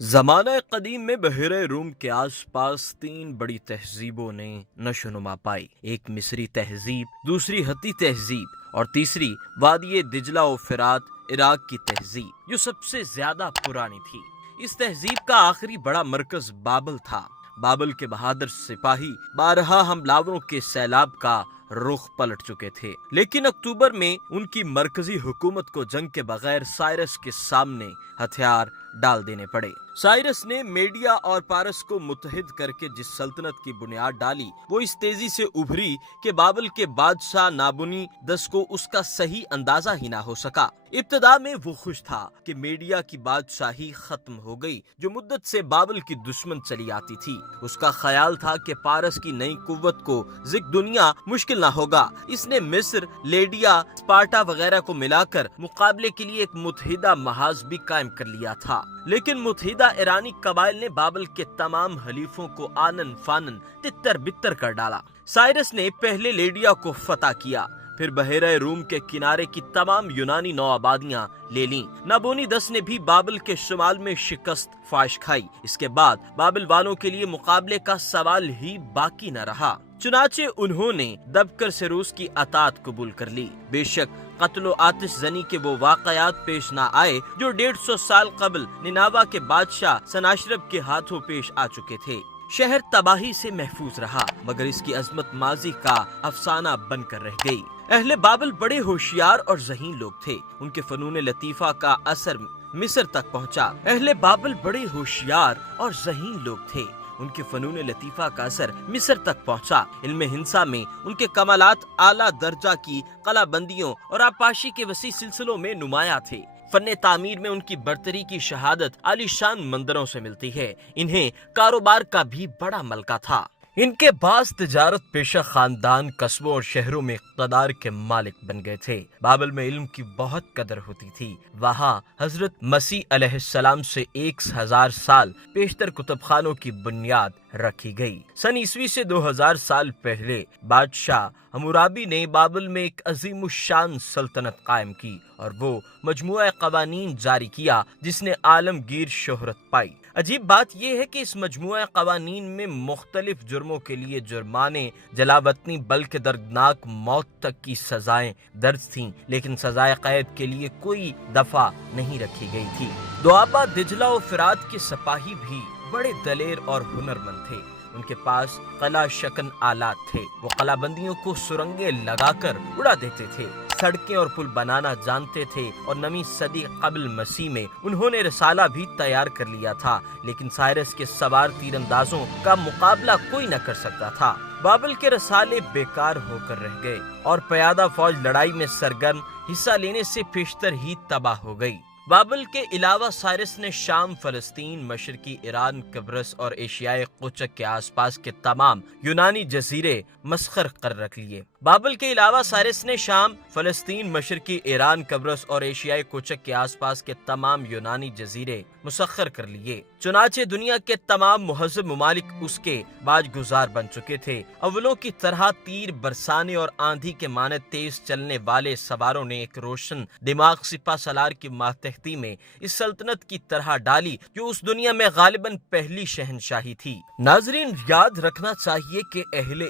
زمانہ قدیم میں بحیرہ روم کے آس پاس تین بڑی تہذیبوں نے نشو و نما پائی۔ ایک مصری تہذیب، دوسری ہتی تہذیب اور تیسری وادی دجلہ و فرات عراق کی تہذیب، جو سب سے زیادہ پرانی تھی۔ اس تہذیب کا آخری بڑا مرکز بابل تھا۔ بابل کے بہادر سپاہی بارہا حملاوروں کے سیلاب کا رخ پلٹ چکے تھے، لیکن اکتوبر میں ان کی مرکزی حکومت کو جنگ کے بغیر سائرس کے سامنے ہتھیار ڈال دینے پڑے۔ سائرس نے میڈیا اور پارس کو متحد کر کے جس سلطنت کی بنیاد ڈالی، وہ اس تیزی سے ابھری کہ بابل کے بادشاہ نابونی دس کو اس کا صحیح اندازہ ہی نہ ہو سکا۔ ابتدا میں وہ خوش تھا کہ میڈیا کی بادشاہی ختم ہو گئی، جو مدت سے بابل کی دشمن چلی آتی تھی۔ اس کا خیال تھا کہ پارس کی نئی قوت کو ذک دنیا مشکل نہ ہوگا۔ اس نے مصر، لیڈیا، اسپارٹا وغیرہ کو ملا کر مقابلے کے لیے ایک متحدہ محاذ بھی قائم کر لیا تھا، لیکن متحدہ ایرانی قبائل نے بابل کے تمام حلیفوں کو آنن فانن تتر بتر کر ڈالا۔ سائرس نے پہلے لیڈیا کو فتح کیا، پھر بحیرہ روم کے کنارے کی تمام یونانی نو آبادیاں لے لیں۔ نابونی دس نے بھی بابل کے شمال میں شکست فاش کھائی۔ اس کے بعد بابل والوں کے لیے مقابلے کا سوال ہی باقی نہ رہا، چنانچہ انہوں نے دب کر سیروس کی اطاعت قبول کر لی۔ بے شک قتل و آتش زنی کے وہ واقعات پیش نہ آئے جو 150 سال قبل نینوا کے بادشاہ سناشرب کے ہاتھوں پیش آ چکے تھے۔ شہر تباہی سے محفوظ رہا، مگر اس کی عظمت ماضی کا افسانہ بن کر رہ گئی۔ اہل بابل بڑے ہوشیار اور ذہین لوگ تھے، ان کے فنون لطیفہ کا اثر مصر تک پہنچا۔ اہل بابل بڑے ہوشیار اور ذہین لوگ تھے، ان کے فنون لطیفہ کا اثر مصر تک پہنچا۔ علم ہندسہ میں ان کے کمالات اعلیٰ درجہ کی قلعہ بندیوں اور آبپاشی کے وسیع سلسلوں میں نمایاں تھے۔ فن تعمیر میں ان کی برتری کی شہادت عالی شان مندروں سے ملتی ہے۔ انہیں کاروبار کا بھی بڑا ملکہ تھا۔ ان کے بعض تجارت پیشہ خاندان قصبوں اور شہروں میں اقتدار کے مالک بن گئے تھے۔ بابل میں علم کی بہت قدر ہوتی تھی۔ وہاں حضرت مسیح علیہ السلام سے 1000 سال پیشتر کتب خانوں کی بنیاد رکھی گئی۔ سن عیسوی سے 2000 سال پہلے بادشاہ حمورابی نے بابل میں ایک عظیم الشان سلطنت قائم کی اور وہ مجموعہ قوانین جاری کیا جس نے عالمگیر شہرت پائی۔ عجیب بات یہ ہے کہ اس مجموعہ قوانین میں مختلف جرموں کے لیے جرمانے، جلاوطنی بلکہ دردناک موت تک کی سزائیں درج تھیں، لیکن سزائے قید کے لیے کوئی دفعہ نہیں رکھی گئی تھی۔ دوآبا دجلہ و فرات کے سپاہی بھی بڑے دلیر اور ہنرمند تھے۔ ان کے پاس قلعہ شکن آلات تھے، وہ قلعہ بندیوں کو سرنگیں لگا کر اڑا دیتے تھے، سڑکیں اور پل بنانا جانتے تھے، اور 9ویں صدی قبل مسیح میں انہوں نے رسالہ بھی تیار کر لیا تھا، لیکن سائرس کے سوار تیر اندازوں کا مقابلہ کوئی نہ کر سکتا تھا۔ بابل کے رسالے بیکار ہو کر رہ گئے اور پیادہ فوج لڑائی میں سرگرم حصہ لینے سے پیشتر ہی تباہ ہو گئی۔ بابل کے علاوہ سائرس نے شام، فلسطین، مشرقی ایران، قبرص اور ایشیائے قچک کے آس پاس کے تمام یونانی جزیرے مسخر کر رکھ لیے۔ بابل کے علاوہ سائرس نے شام، فلسطین، مشرقی ایران، قبرص اور ایشیائے قچک کے آس پاس کے تمام یونانی جزیرے مسخر کر لیے، چنانچہ دنیا کے تمام مہذب ممالک اس کے باج گزار بن چکے تھے۔ اولوں کی طرح تیر برسانے اور آندھی کے مانند تیز چلنے والے سواروں نے ایک روشن دماغ سپہ سالار کی ماتحتی میں اس سلطنت کی طرح ڈالی جو اس دنیا میں غالباً پہلی شہنشاہی تھی۔ ناظرین یاد رکھنا چاہیے کہ اہل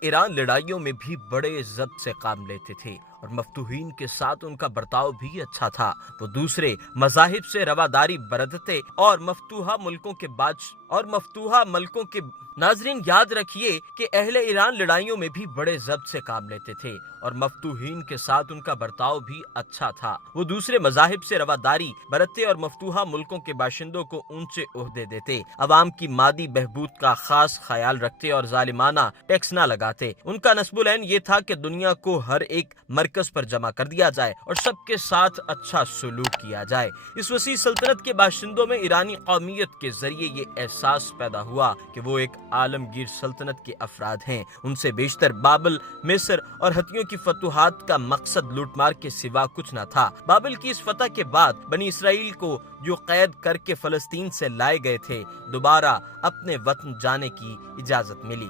ایران لڑائیوں میں بھی بڑے ضبط سے کام لیتے تھے اور مفتوحین کے ساتھ ان کا برتاؤ بھی اچھا تھا۔ وہ دوسرے مذاہب سے رواداری برتتے اور مفتوحہ ملکوں کے ناظرین یاد رکھیے کہ اہل ایران لڑائیوں میں بھی بڑے ضبط سے کام لیتے تھے اور مفتوحین کے ساتھ ان کا برتاؤ بھی اچھا تھا۔ وہ دوسرے مذاہب سے رواداری برتتے اور مفتوحہ ملکوں کے باشندوں کو اونچے عہدے دیتے، عوام کی مادی بہبود کا خاص خیال رکھتے اور ظالمانہ ٹیکس نہ لگاتے۔ ان کا نصب العین یہ تھا کہ دنیا کو ہر ایک مرکز پر جمع کر دیا جائے اور سب کے ساتھ اچھا سلوک کیا جائے۔ اس وسیع سلطنت کے باشندوں میں ایرانی قومیت کے ذریعے یہ احساس پیدا ہوا کہ وہ ایک عالمگیر سلطنت کے افراد ہیں۔ ان سے بیشتر بابل، مصر اور ہتھیوں کی فتوحات کا مقصد لوٹ مار کے سوا کچھ نہ تھا۔ بابل کی اس فتح کے بعد بنی اسرائیل کو جو قید کر کے فلسطین سے لائے گئے تھے، دوبارہ اپنے وطن جانے کی اجازت ملی۔